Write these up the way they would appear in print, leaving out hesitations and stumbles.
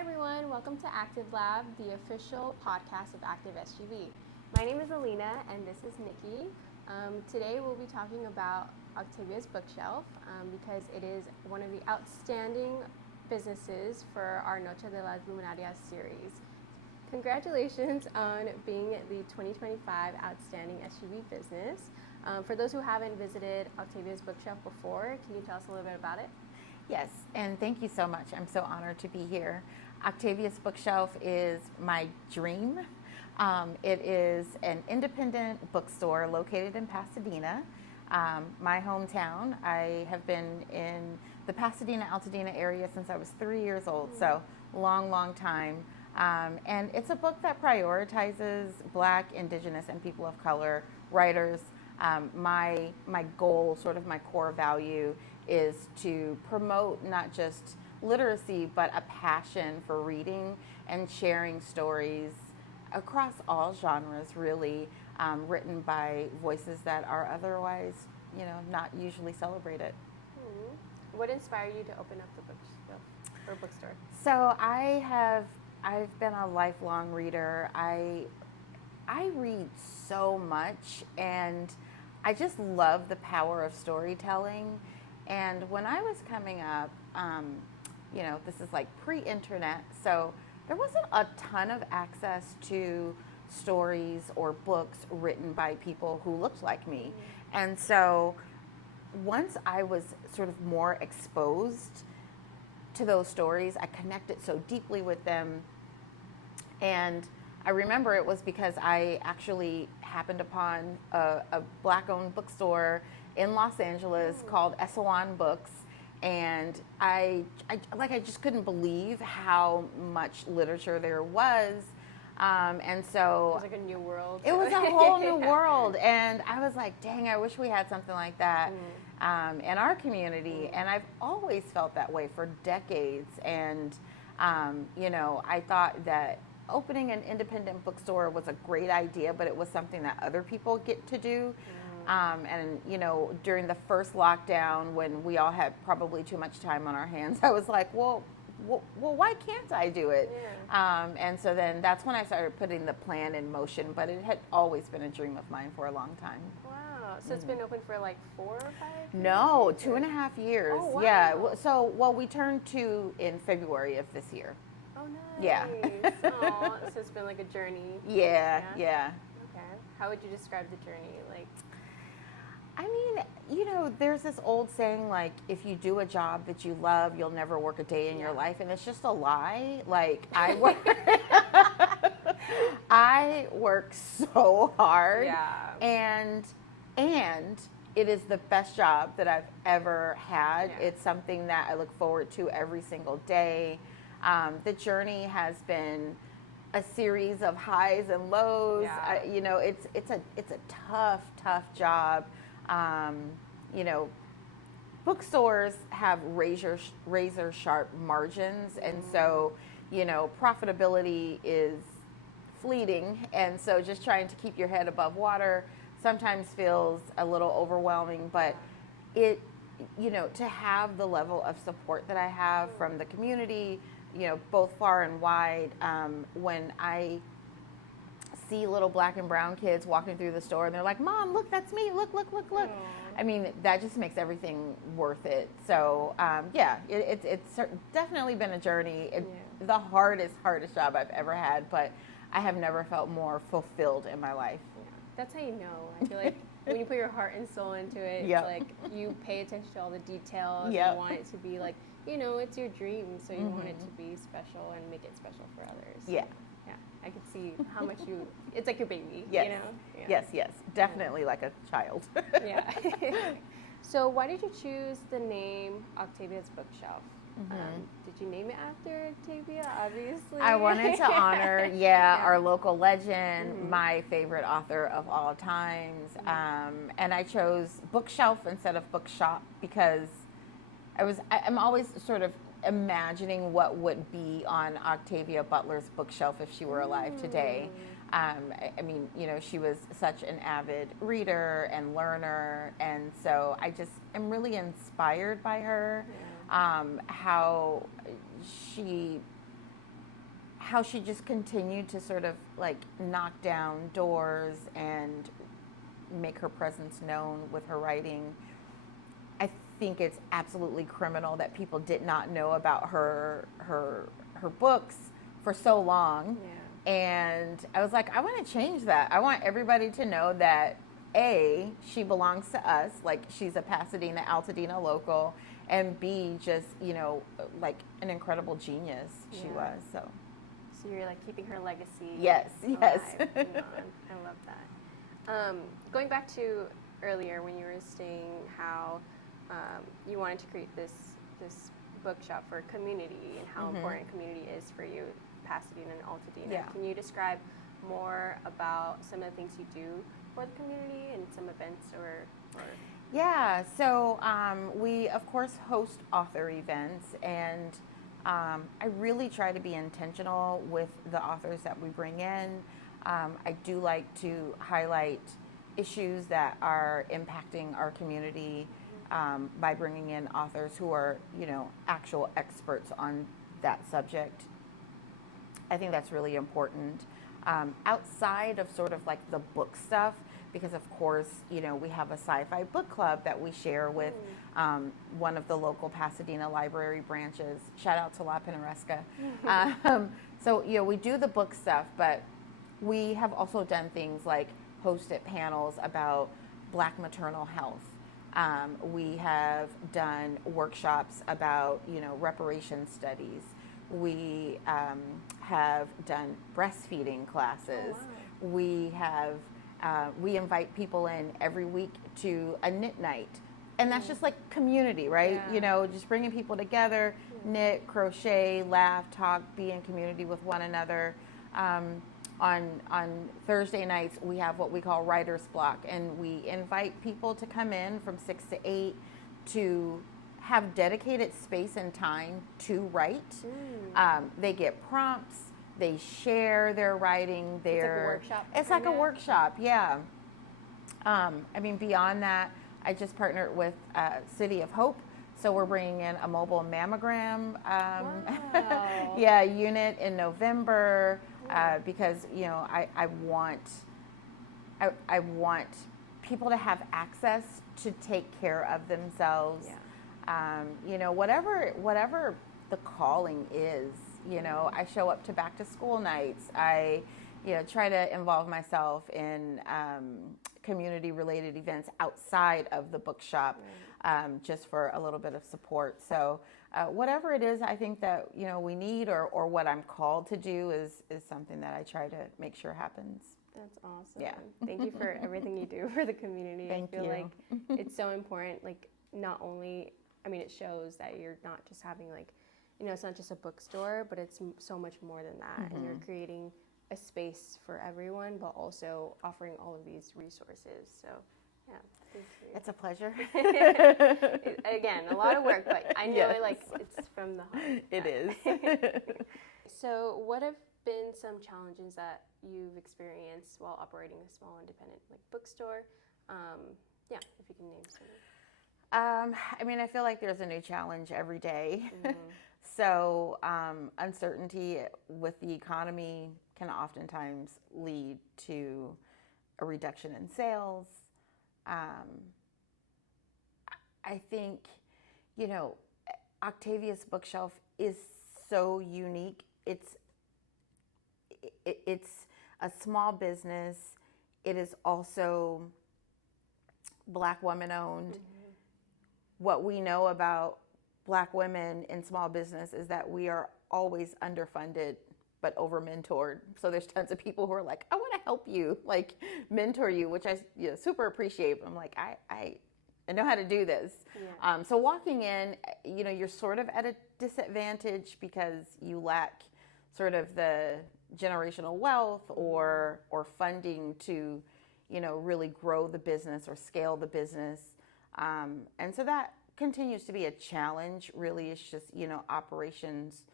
Hi everyone, welcome to ActiveLab, the official podcast of Active SGV. My name is Alina and this is Nikki. Today we'll be talking about Octavia's bookshelf because it is one of the outstanding businesses for our Noche de las Luminarias series. Congratulations on being the 2025 Outstanding SGV business. For those who haven't visited Octavia's bookshelf before, can you tell us a little bit about it? Yes, and thank you so much. I'm so honored to be here. Octavia's Bookshelf is my dream. It is an independent bookstore located in Pasadena, my hometown. I have been in the Pasadena, Altadena area since I was 3 years old, so long time. And it's a book that prioritizes Black, Indigenous, and people of color writers. My goal, sort of my core value, is to promote not just literacy, but a passion for reading and sharing stories across all genres, really, written by voices that are otherwise, not usually celebrated. Mm-hmm. What inspired you to open up the bookshelf or bookstore? So I've been a lifelong reader. I read so much, and I just love the power of storytelling. And when I was coming up, this is like pre-internet, so there wasn't a ton of access to stories or books written by people who looked like me. And so once I was sort of more exposed to those stories, I connected so deeply with them. And I remember it was because I actually happened upon a Black-owned bookstore in Los Angeles called Esalen Books, and I just couldn't believe how much literature there was, and so it was like a new world. It was a whole new world, and I was like, dang, I wish we had something like that in our community. And I've always felt that way for decades, and I thought that opening an independent bookstore was a great idea, but it was something that other people get to do. And during the first lockdown, when we all had probably too much time on our hands, I was like, well, why can't I do it? Yeah. And so then that's when I started putting the plan in motion, but it had always been a dream of mine for a long time. Wow. So it's been open for like 4 or 5 years? No, 2.5 years. Oh, wow. Yeah. So, we turned 2 in February of this year. Oh, nice. Yeah. Aw, so it's been like a journey. Yeah. Okay. How would you describe the journey? I mean, there's this old saying, like, if you do a job that you love, you'll never work a day in your life. And it's just a lie. Like, I work so hard. Yeah. And it is the best job that I've ever had. Yeah. It's something that I look forward to every single day. The journey has been a series of highs and lows. Yeah. It's a tough job. Bookstores have razor sharp margins, and so profitability is fleeting, and so just trying to keep your head above water sometimes feels a little overwhelming. But it to have the level of support that I have from the community, both far and wide, when I see little Black and brown kids walking through the store and they're like, Mom, look, that's me, look. I mean, that just makes everything worth it. So it's definitely been a journey. The hardest job I've ever had, but I have never felt more fulfilled in my life. That's how you know. I feel like when you put your heart and soul into it, it's like you pay attention to all the details. You want it to be like, it's your dream, so you want it to be special and make it special for others. Yeah. I could see how much it's like your baby, Yes. Yes, definitely like a child. Yeah. So why did you choose the name Octavia's Bookshelf? Did you name it after Octavia, obviously? I wanted to honor, our local legend, my favorite author of all times. And I chose bookshelf instead of bookshop because I'm always sort of imagining what would be on Octavia Butler's bookshelf if she were alive today. I mean, she was such an avid reader and learner, and so I just am really inspired by her. How she how she just continued to sort of like knock down doors and make her presence known with her writing. I think it's absolutely criminal that people did not know about her books for so long. Yeah. And I was like, I want to change that. I want everybody to know that A, she belongs to us, like she's a Pasadena, Altadena local, and B, just, you know, like an incredible genius she was. So you're like keeping her legacy. Yes, alive yes. and on. I love that. Going back to earlier when you were saying how you wanted to create this bookshop for community and how important community is for you, Pasadena and Altadena. Yeah. Can you describe more about some of the things you do for the community and some events or Yeah, so we of course host author events, and I really try to be intentional with the authors that we bring in. I do like to highlight issues that are impacting our community by bringing in authors who are, you know, actual experts on that subject. I think that's really important. Outside of sort of like the book stuff, because of course, you know, we have a sci-fi book club that we share with one of the local Pasadena library branches. Shout out to La Pinaresca. So, you know, we do the book stuff, but we have also done things like hosted panels about Black maternal health. We have done workshops about, you know, reparation studies. We have done breastfeeding classes. Oh, wow. We have we invite people in every week to a knit night, and that's just like community, right? Yeah. You know, just bringing people together, knit, crochet, laugh, talk, be in community with one another. On Thursday nights, we have what we call writer's block, and we invite people to come in from 6 to 8 to have dedicated space and time to write. They get prompts, they share their writing. It's like a workshop. It's like a workshop, yeah. I mean, beyond that, I just partnered with City of Hope. So we're bringing in a mobile mammogram Wow. unit in November because, you know, I want people to have access to take care of themselves. Yeah. You know, whatever the calling is, you know, I show up to back to school nights. I, you know, try to involve myself in community related events outside of the bookshop. Just for a little bit of support. So whatever it is, I think that, you know, we need or what I'm called to do is something that I try to make sure happens. That's awesome. Yeah. Thank you for everything you do for the community. Thank I feel you. like it's so important. Like, not only, I mean, it shows that you're not just having like, you know, it's not just a bookstore, but it's so much more than that. And you're creating a space for everyone, but also offering all of these resources. So, yeah. Thank you. It's a pleasure. Again, a lot of work, but I know Yes. it's from the heart. It is. So, what have been some challenges that you've experienced while operating a small independent like bookstore? Yeah, if you can name some. I mean, I feel like there's a new challenge every day. So uncertainty with the economy can oftentimes lead to a reduction in sales. I think, you know, Octavia's bookshelf is so unique. It's a small business. It is also Black women owned. What we know about Black women in small business is that we are always underfunded but over mentored. So there's tons of people who are like, I want to help you, like mentor you, which I super appreciate. I'm like, I know how to do this. Yeah. So walking in, you know, you're sort of at a disadvantage because you lack sort of the generational wealth or funding to, you know, really grow the business or scale the business. And so that continues to be a challenge. Really, it's just, you know, operations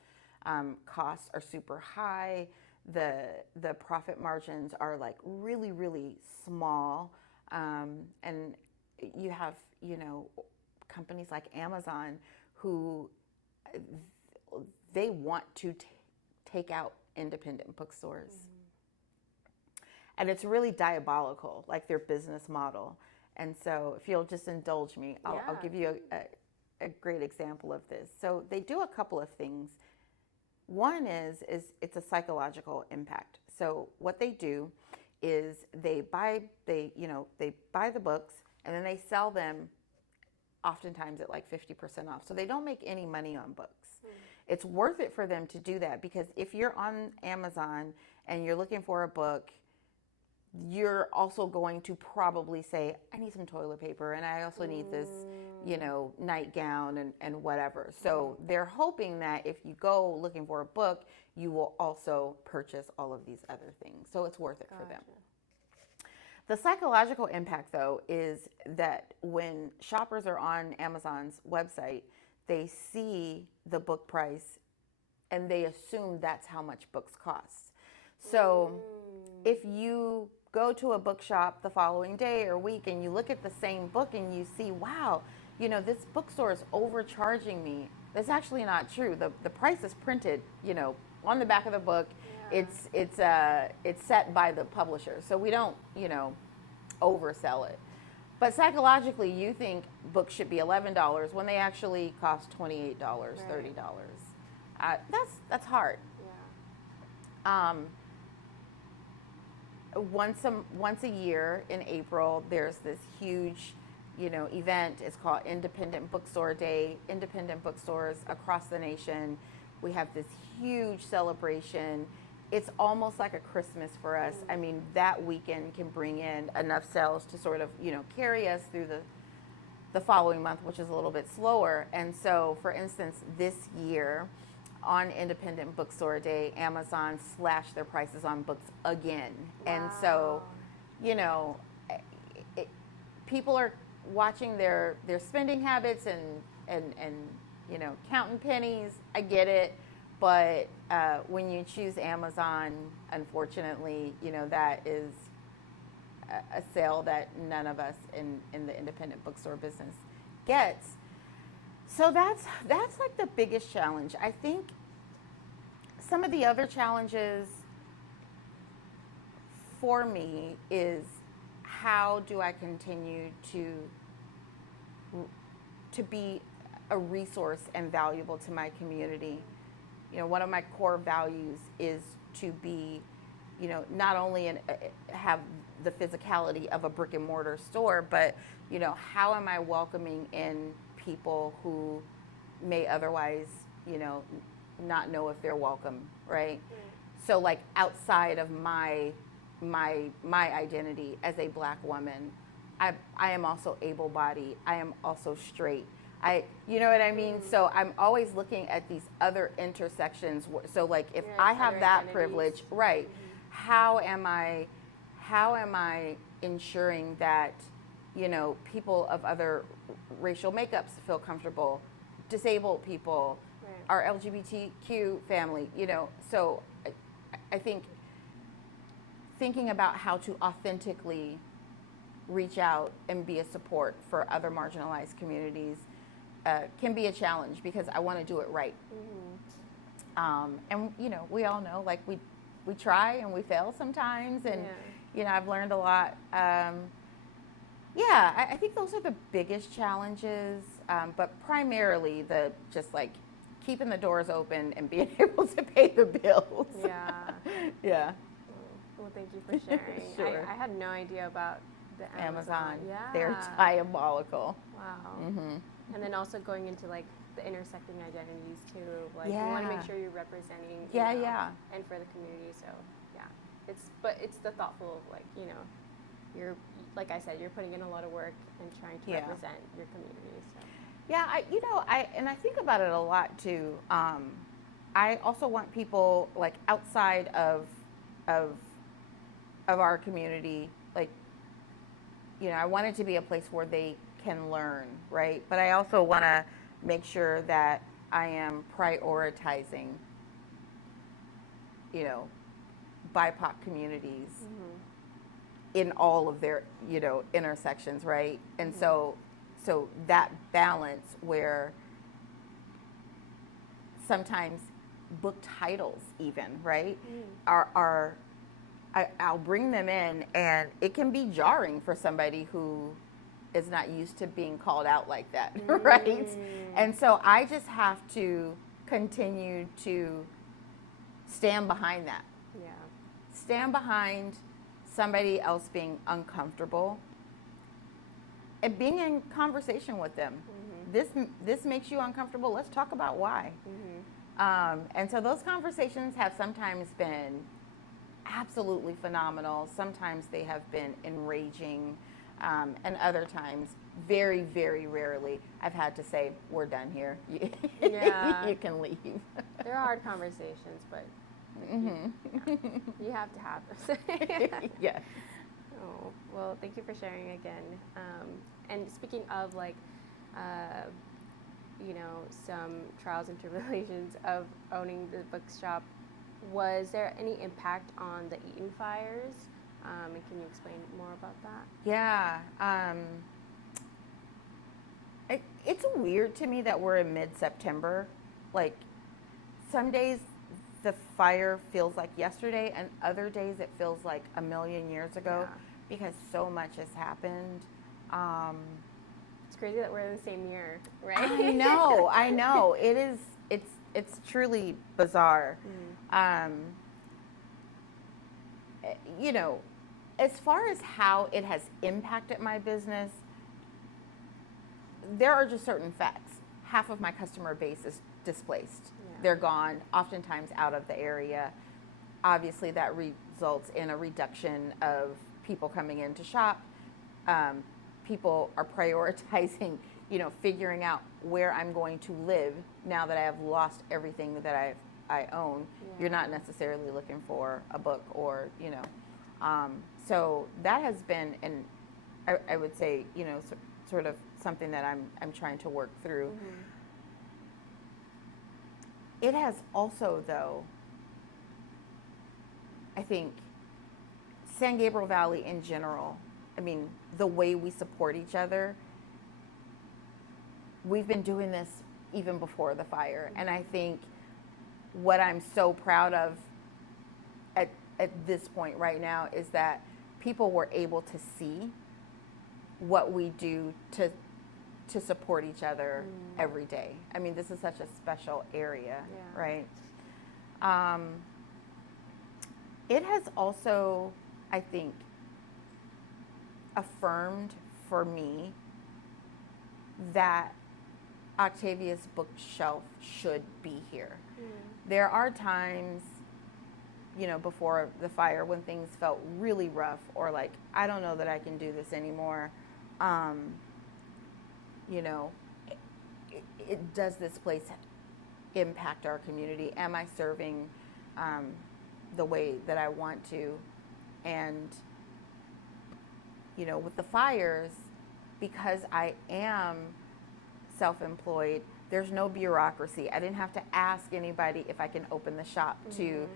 costs are super high. The profit margins are like really, really small. And you have, you know, companies like Amazon who they want to take out independent bookstores. And it's really diabolical, like their business model. And so if you'll just indulge me, I'll give you a great example of this. So they do a couple of things. One is it's a psychological impact. So what they do is they buy the books and then they sell them oftentimes at like 50% off. So they don't make any money on books. It's worth it for them to do that because if you're on Amazon and you're looking for a book, you're also going to probably say, I need some toilet paper and I also need this, nightgown and whatever. So they're hoping that if you go looking for a book, you will also purchase all of these other things. So it's worth it for them. The psychological impact, though, is that when shoppers are on Amazon's website, they see the book price and they assume that's how much books cost. So if you go to a bookshop the following day or week and you look at the same book and you see, wow, this bookstore is overcharging me. That's actually not true. The price is printed, on the back of the book. Yeah. It's set by the publisher. So we don't, oversell it. But psychologically, you think books should be $11 when they actually cost $28, $30. That's hard. Yeah. Once a year in April, there's this huge, event. It's called Independent Bookstore Day. Independent bookstores across the nation. We have this huge celebration. It's almost like a Christmas for us. I mean, that weekend can bring in enough sales to sort of, carry us through the following month, which is a little bit slower. And so, for instance, this year on Independent Bookstore Day, Amazon slashed their prices on books again. Wow. And so, people are watching their spending habits and counting pennies. I get it. But when you choose Amazon, unfortunately, that is a sale that none of us in the independent bookstore business gets. So that's like the biggest challenge. I think some of the other challenges for me is how do I continue to be a resource and valuable to my community. One of my core values is to be, not only have the physicality of a brick and mortar store, but, how am I welcoming in people who may otherwise, not know if they're welcome, right? So like outside of my identity as a Black woman, I am also able-bodied. I am also straight. You know what I mean? So I'm always looking at these other intersections. So like if I have that privilege, right, how am I ensuring that, people of other racial makeups feel comfortable, disabled people, our LGBTQ family, so I think thinking about how to authentically reach out and be a support for other marginalized communities can be a challenge because I want to do it right. And we all know, like we try and we fail sometimes, and I've learned a lot. I think those are the biggest challenges, but primarily just like keeping the doors open and being able to pay the bills. Yeah. Well, thank you for sharing. Sure. I had no idea about the Amazon. Yeah. They're diabolical. Wow. And then also going into like the intersecting identities too. Like you want to make sure you're representing. And for the community. So it's the thoughtful of like you're like I said, you're putting in a lot of work and trying to represent your community. So. Yeah, I think about it a lot too. I also want people like outside of our community, like I want it to be a place where they can learn, right? But I also want to make sure that I am prioritizing, BIPOC communities in all of their, intersections, right? And so that balance where sometimes book titles even, right? I'll bring them in, and it can be jarring for somebody who is not used to being called out like that, right? And so I just have to continue to stand behind that. Yeah. Stand behind somebody else being uncomfortable and being in conversation with them. This makes you uncomfortable. Let's talk about why. And so those conversations have sometimes been absolutely phenomenal. Sometimes they have been enraging, and other times, very, very rarely, I've had to say, "We're done here. You can leave." They're hard conversations, but you have to have them. Yeah. Oh, well, thank you for sharing again. And speaking of some trials and tribulations of owning the bookshop, was there any impact on the Eaton fires? And can you explain more about that? Yeah. It's weird to me that we're in mid-September. Like, some days the fire feels like yesterday, and other days it feels like a million years ago, because so much has happened. It's crazy that we're in the same year, right? I know. It is. It's truly bizarre. As far as how it has impacted my business, there are just certain facts. Half of my customer base is displaced. They're gone, oftentimes out of the area. Obviously, that results in a reduction of people coming in to shop. People are prioritizing, figuring out where I'm going to live now that I have lost everything that I own. You're not necessarily looking for a book or, so that has been, I would say, sort of something that I'm trying to work through. It has also, though, I think, San Gabriel Valley in general, the way we support each other, we've been doing this even before the fire. And I think what I'm so proud of at this point right now is that people were able to see what we do to support each other every day. This is such a special area, right? It has also, I think, affirmed for me that Octavia's bookshelf should be here. There are times, before the fire when things felt really rough, or like, I don't know that I can do this anymore. Does this place impact our community? Am I serving the way that I want to? And with the fires, because I am self-employed, there's no bureaucracy. I didn't have to ask anybody if I can open the shop to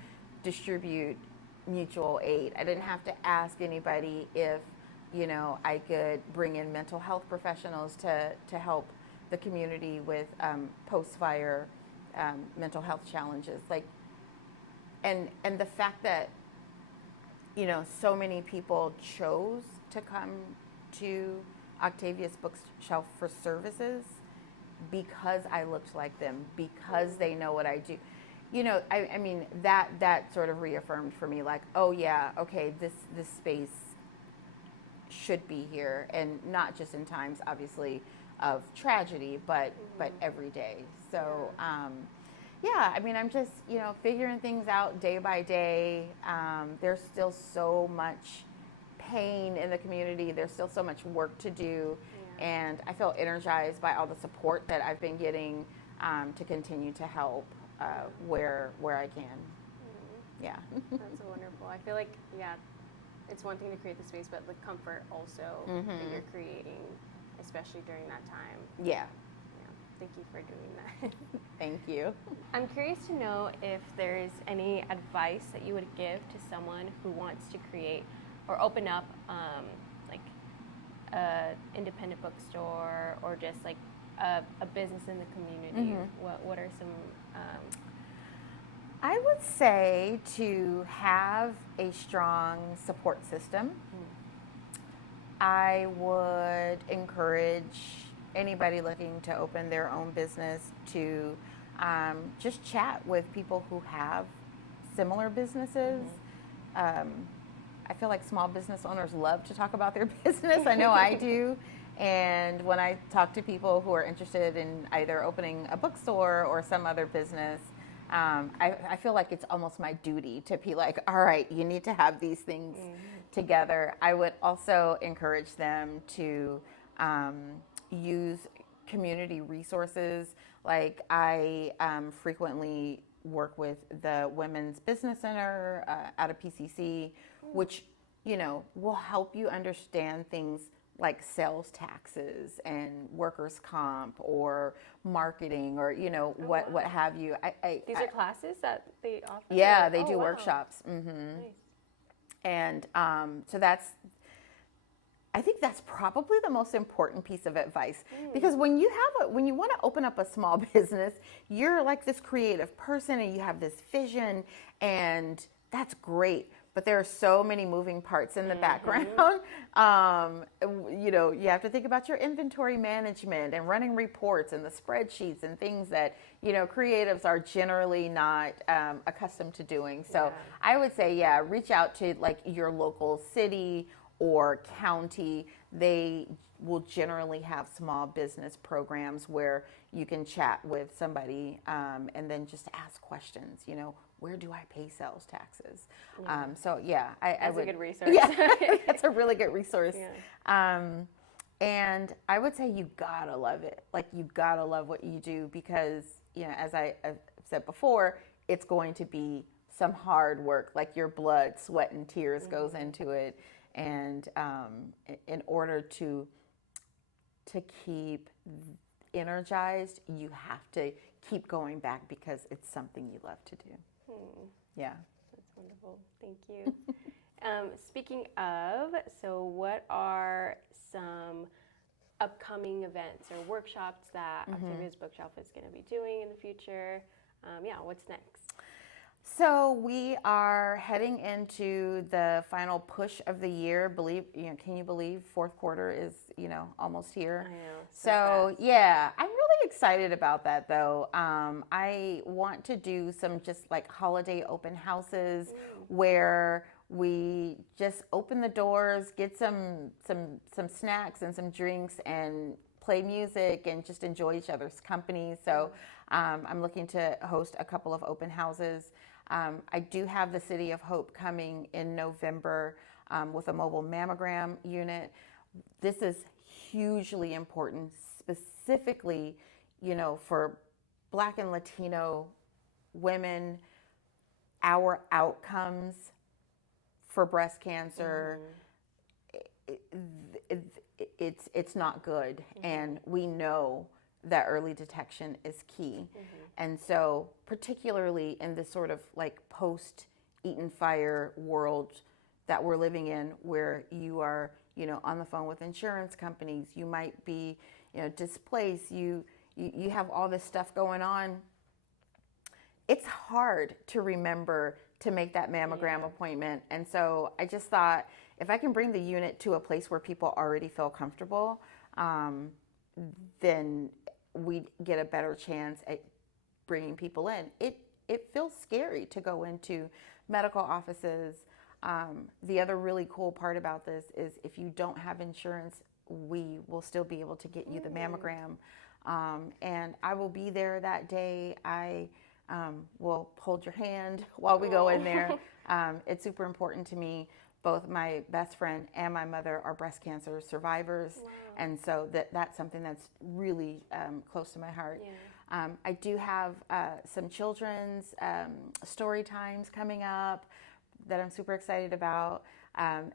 distribute mutual aid. I didn't have to ask anybody if, I could bring in mental health professionals to help the community with post-fire mental health challenges. And the fact that, so many people chose to come to Octavia's Bookshelf for services because I looked like them, because they know what I do. That sort of reaffirmed for me, like, oh yeah, okay, this space should be here, and not just in times, obviously, of tragedy, but every day. So, I'm just, figuring things out day by day. There's still so much pain in the community. There's still so much work to do. And I feel energized by all the support that I've been getting to continue to help where I can. Yeah. That's wonderful. I feel like, it's one thing to create the space, but the comfort also that you're creating, especially during that time. Yeah. Thank you for doing that. Thank you. I'm curious to know if there's any advice that you would give to someone who wants to create or open up a independent bookstore, or just like a business in the community. What are some I would say to have a strong support system. I would encourage anybody looking to open their own business to just chat with people who have similar businesses. I feel like small business owners love to talk about their business. I know I do. And when I talk to people who are interested in either opening a bookstore or some other business, I feel like it's almost my duty to be like, all right, you need to have these things together. I would also encourage them to use community resources. Like I frequently work with the Women's Business Center out of PCC, which, will help you understand things like sales taxes and workers' comp or marketing or, what have you. These are classes that they offer? Yeah, they do wow. workshops. Nice. And so I think that's probably the most important piece of advice, because when you want to open up a small business, you're like this creative person and you have this vision, and that's great. But there are so many moving parts in the background. You have to think about your inventory management and running reports and the spreadsheets and things that, creatives are generally not accustomed to doing. So I would say, reach out to like your local city or county. They will generally have small business programs where you can chat with somebody and then just ask questions, where do I pay sales taxes? That's I would. a good resource. Yeah, that's a really good resource. Yeah. And I would say you gotta love it. Like you gotta love what you do, because, as I've said before, it's going to be some hard work. Like your blood, sweat, and tears goes into it. And in order to keep energized, you have to keep going back because it's something you love to do. Yeah. That's wonderful. Thank you. Speaking of, so what are some upcoming events or workshops that Octavia's Bookshelf is going to be doing in the future? What's next? So we are heading into the final push of the year. Can you believe fourth quarter is, almost here? I know. So yeah, I'm really excited about that though. I want to do some just like holiday open houses where we just open the doors, get some snacks and some drinks and play music and just enjoy each other's company. So I'm looking to host a couple of open houses. I do have the City of Hope coming in November with a mobile mammogram unit. This is hugely important, specifically, for Black and Latino women. Our outcomes for breast cancer, it's not good, and we know that early detection is key. And so particularly in this sort of like post Eaton Fire world that we're living in, where you are, on the phone with insurance companies, you might be, displaced, you have all this stuff going on. It's hard to remember to make that mammogram appointment. And so I just thought, if I can bring the unit to a place where people already feel comfortable, then we get a better chance at bringing people in. It feels scary to go into medical offices. The other really cool part about this is if you don't have insurance, we will still be able to get you the mammogram. And I will be there that day. I will hold your hand while we go in there. It's super important to me. Both my best friend and my mother are breast cancer survivors. Wow. And so that's something that's really close to my heart. Yeah. I do have some children's story times coming up that I'm super excited about.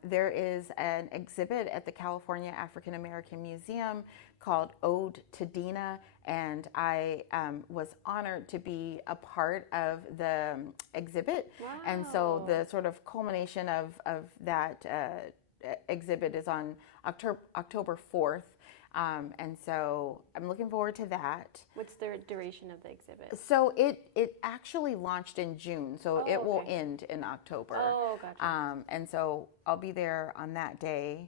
There is an exhibit at the California African American Museum called Ode to Dena, and I was honored to be a part of the exhibit. Wow. And so the sort of culmination of that exhibit is on October 4th. And so I'm looking forward to that. What's the duration of the exhibit? So it actually launched in June, so it will okay. end in October. Oh, gotcha. And so I'll be there on that day.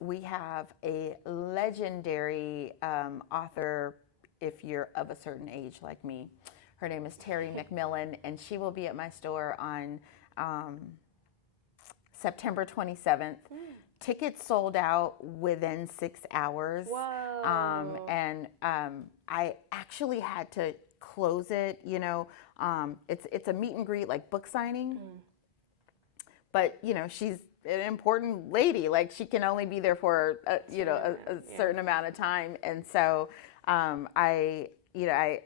We have a legendary author, if you're of a certain age like me. Her name is Terry McMillan, and she will be at my store on September 27th. Tickets sold out within 6 hours. Whoa. And I actually had to close it. You know, it's a meet and greet, like book signing. But, you know, she's an important lady. Like, she can only be there for, a certain amount of time. And so I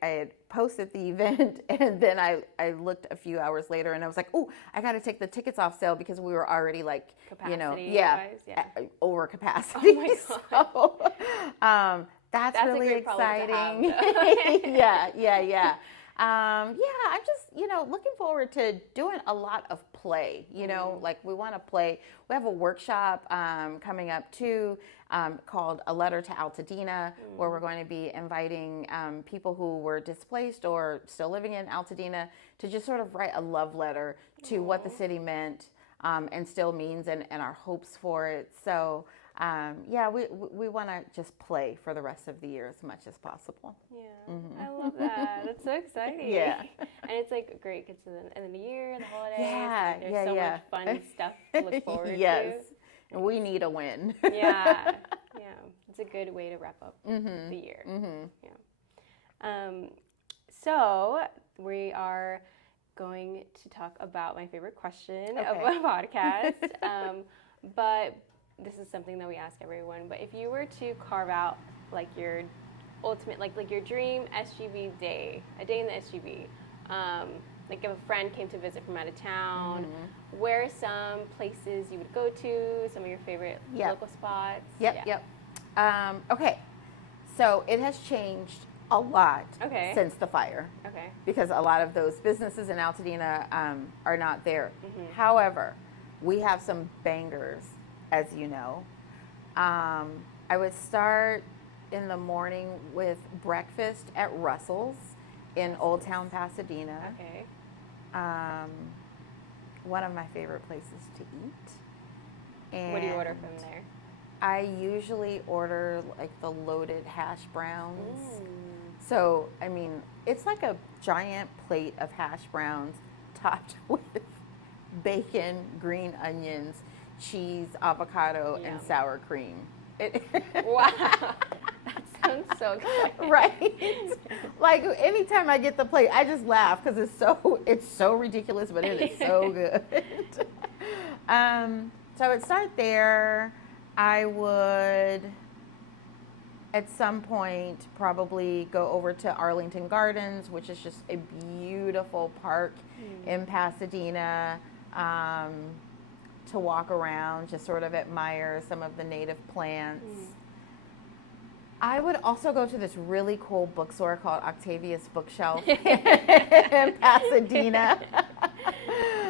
had posted the event, and then I looked a few hours later, and I was like, oh, I got to take the tickets off sale because we were already like, over capacity. Oh my God. So that's really exciting. Yeah. I'm just, looking forward to doing a lot of play, like we want to play. We have a workshop coming up too called A Letter to Altadena, where we're going to be inviting people who were displaced or still living in Altadena to just sort of write a love letter to what the city meant and still means, and our hopes for it. So we want to just play for the rest of the year as much as possible. Yeah, I love that. That's so exciting. Yeah. And it's like great because it's the end of the year, the holidays. Yeah, and there's so much fun stuff to look forward to. Yes, we need a win. Yeah. It's a good way to wrap up the year. Yeah. So we are going to talk about my favorite question of my podcast. But this is something that we ask everyone. But if you were to carve out like your ultimate, like your dream SGV day, a day in the SGV, like if a friend came to visit from out of town, where are some places you would go to, some of your favorite local spots? Yep. Okay, so it has changed a lot since the fire. Okay. Because a lot of those businesses in Altadena are not there. However, we have some bangers, as you know. I would start in the morning with breakfast at Russell's in Old Town Pasadena. Okay. One of my favorite places to eat. And what do you order from there? I usually order like the loaded hash browns. So, I mean, it's like a giant plate of hash browns topped with bacon, green onions, cheese, avocado, and sour cream. Wow. That sounds so good. Right? Like, anytime I get the plate, I just laugh because it's so ridiculous, but it is so good. So I would start there. I would, at some point, probably go over to Arlington Gardens, which is just a beautiful park in Pasadena, to walk around, just sort of admire some of the native plants. I would also go to this really cool bookstore called Octavia's Bookshelf in Pasadena.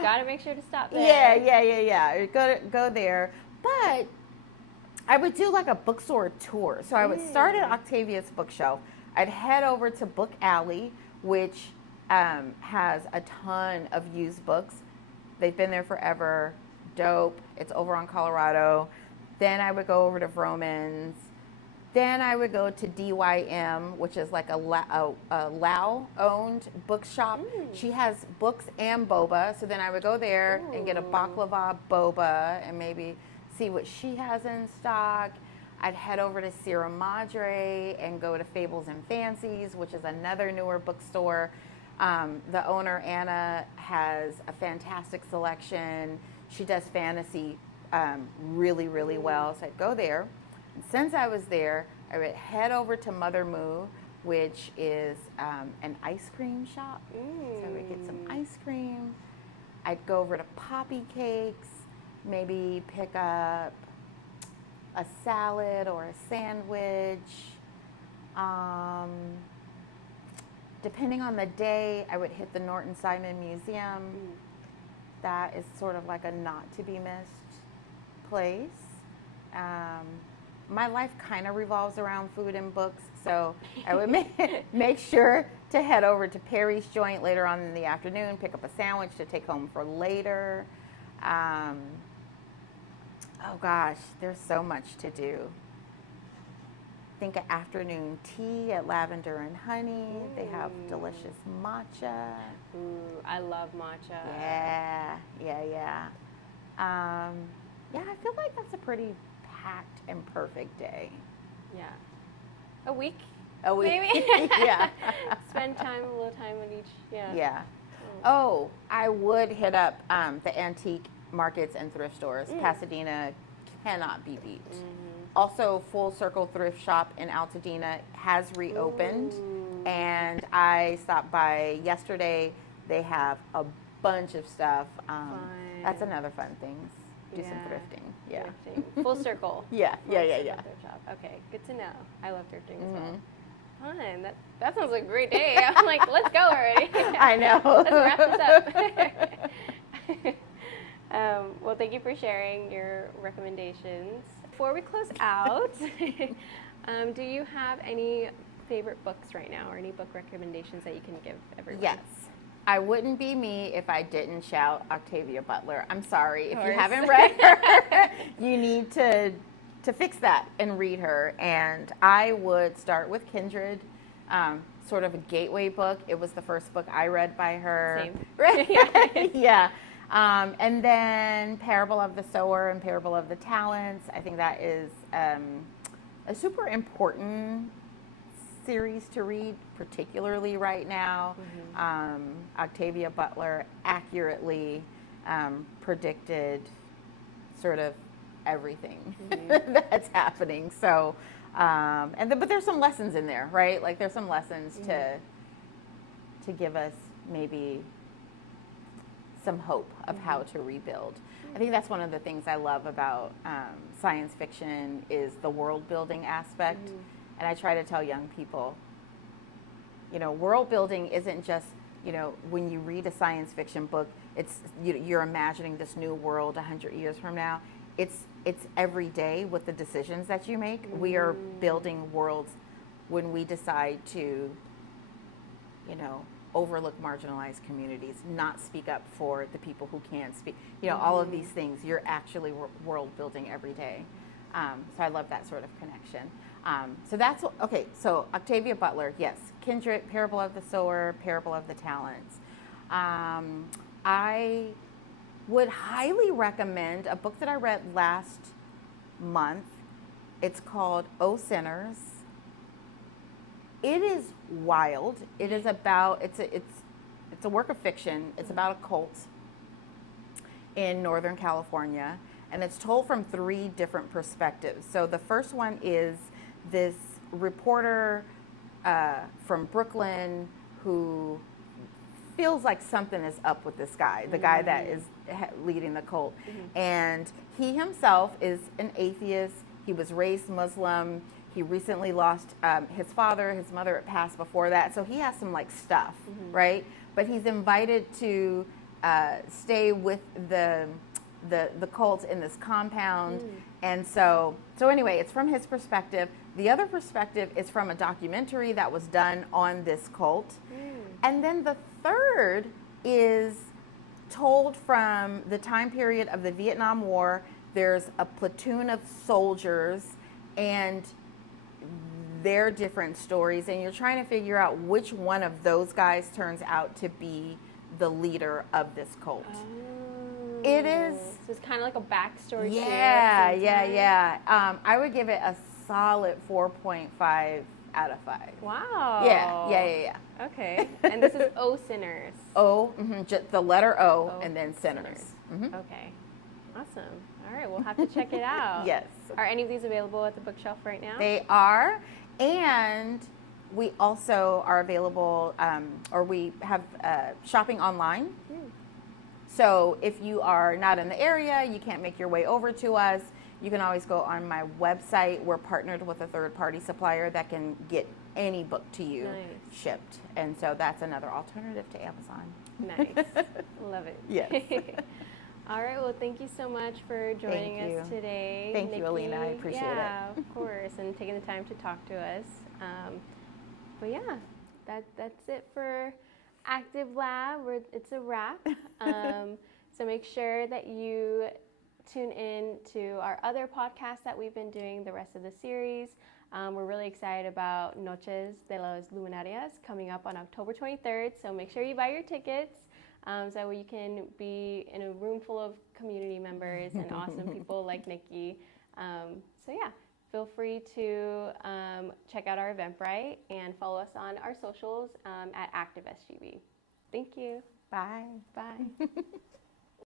Gotta make sure to stop there. Yeah. Go there. But I would do like a bookstore tour. So I would start at Octavia's Bookshelf. I'd head over to Book Alley, which has a ton of used books. They've been there forever. Dope. It's over on Colorado. Then I would go over to Vroman's. Then I would go to DYM, which is like a Lao-owned bookshop. She has books and boba. So then I would go there and get a baklava boba and maybe see what she has in stock. I'd head over to Sierra Madre and go to Fables and Fancies, which is another newer bookstore. The owner, Anna, has a fantastic selection. She does fantasy really, really well. So I'd go there. And since I was there, I would head over to Mother Moo, which is an ice cream shop. So I would get some ice cream. I'd go over to Poppy Cakes, maybe pick up a salad or a sandwich. Depending on the day, I would hit the Norton Simon Museum. That is sort of like a not to be missed place. my life kind of revolves around food and books, so I would make sure to head over to Perry's Joint later on in the afternoon, pick up a sandwich to take home for later. Oh gosh, there's so much to do. Think of afternoon tea at Lavender and Honey. They have delicious matcha. Ooh, I love matcha. Yeah. Yeah, I feel like that's a pretty packed and perfect day. Yeah. A week? Maybe? Yeah. Spend a little time with each. Yeah. Yeah. Oh, I would hit up the antique markets and thrift stores. Pasadena cannot be beat. Also, Full Circle Thrift Shop in Altadena has reopened, and I stopped by yesterday. They have a bunch of stuff. That's another fun thing. Do some thrifting. Yeah. Thrifting. Full Circle. Yeah. Thrift shop. Okay, good to know. I love thrifting as well. Fun. That sounds like a great day. I'm like, let's go already. I know. Let's wrap this up. Well, thank you for sharing your recommendations. Before we close out, do you have any favorite books right now or any book recommendations that you can give everyone? Yes. I wouldn't be me if I didn't shout Octavia Butler. I'm sorry. If you haven't read her, you need to fix that and read her. And I would start with Kindred, sort of a gateway book. It was the first book I read by her. Same. Right? Yeah. And then Parable of the Sower and Parable of the Talents. I think that is a super important series to read, particularly right now. Octavia Butler accurately predicted sort of everything that's happening. So, but there's some lessons in there, right? Like there's some lessons to give us maybe some hope of how to rebuild. I think that's one of the things I love about science fiction is the world building aspect. And I try to tell young people, world building isn't just, when you read a science fiction book, it's you're imagining this new world 100 years from now. It's every day with the decisions that you make. We are building worlds when we decide to, overlook marginalized communities, not speak up for the people who can't speak. All of these things, you're actually world building every day. So I love that sort of connection. So that's okay. So Octavia Butler, yes. Kindred, Parable of the Sower, Parable of the Talents. I would highly recommend a book that I read last month. It's called O Sinners. It is wild. It is about it's a work of fiction. It's about a cult in Northern California, and it's told from 3 different perspectives. So the first one is this reporter from Brooklyn who feels like something is up with this guy, the guy that is leading the cult. And he himself is an atheist. He was raised Muslim. He recently lost his father. His mother had passed before that. So he has some stuff, right? But he's invited to stay with the cult in this compound. And so anyway, it's from his perspective. The other perspective is from a documentary that was done on this cult. And then the third is told from the time period of the Vietnam War. There's a platoon of soldiers and their different stories, and you're trying to figure out which one of those guys turns out to be the leader of this cult. It is. So it's kind of like a backstory. Yeah. I would give it a solid 4.5 out of 5. Wow. Yeah. Okay. And this is O Sinners. Just the letter O and then Sinners. Okay. Awesome. All right, we'll have to check it out. Yes. Are any of these available at the bookshelf right now? They are. And we also are available, or we have shopping online. So if you are not in the area, you can't make your way over to us, you can always go on my website. We're partnered with a third-party supplier that can get any book to you shipped. And so that's another alternative to Amazon. Nice. Love it. Yes. All right. Well, thank you so much for joining us today. Thank you, Nikki. Alina. I appreciate it. Yeah, of course, and taking the time to talk to us. But yeah, that's it for ActiveLab. It's a wrap. So make sure that you tune in to our other podcasts that we've been doing the rest of the series. We're really excited about Noches de los Luminarias coming up on October 23rd. So make sure you buy your tickets. So that way you can be in a room full of community members and awesome people like Nikki. So yeah, feel free to check out our Eventbrite and follow us on our socials at ActiveSGV. Thank you. Bye. Bye.